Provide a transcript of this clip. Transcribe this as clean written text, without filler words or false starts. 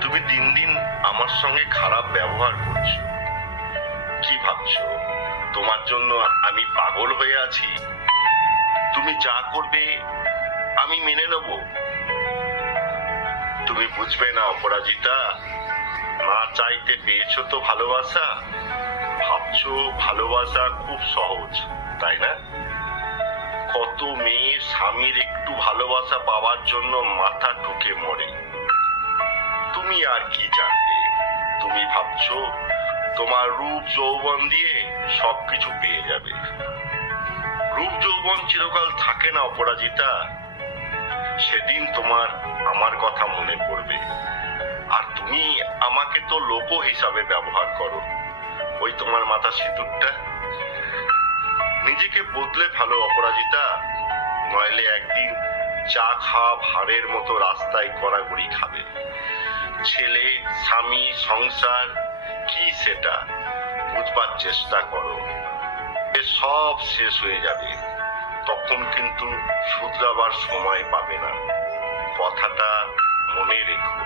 তুমি দিন দিন আমার সঙ্গে খারাপ ব্যবহার করছো। কি ভাবছো তোমার জন্য আমি পাগল হয়ে আছি? তুমি যা করবে আমি মেনে নেব। তুমি বুঝবে না অপরাজিতা, না চাইতে পেয়েছো তো ভালোবাসা। ভাবছো ভালোবাসা খুব সহজ, তাই না? কত মেয়ে স্বামীর একটু ভালোবাসা পাওয়ার জন্য মাথা ঠুকে মরে। তুমি আর কি জানবে? তুমি ভাবছো তোমার রূপ যৌবন দিয়ে সবকিছু পেয়ে যাবে। রূপ যৌবন চিরকাল থাকে না অপরাজিতা। সেদিন তোমার আমার কথা মনে পড়বে। আর তুমি আমাকে তো লোক হিসাবে ব্যবহার করো। ওই তোমার মাথা সিঁদুরটা। নিজেকে বদলে ভালো অপরাজিতা, নইলে একদিন চা খাওয়া ভাঁড়ের মতো রাস্তায় গড়াগড়ি খাবে। ছেলে, স্বামী, সংসার কি সেটা বুঝবার চেষ্টা করো। সব শেষ হয়ে যাবে, তখন কিন্তু শুধরাবার সময় পাবে না। কথাটা মনে রেখো।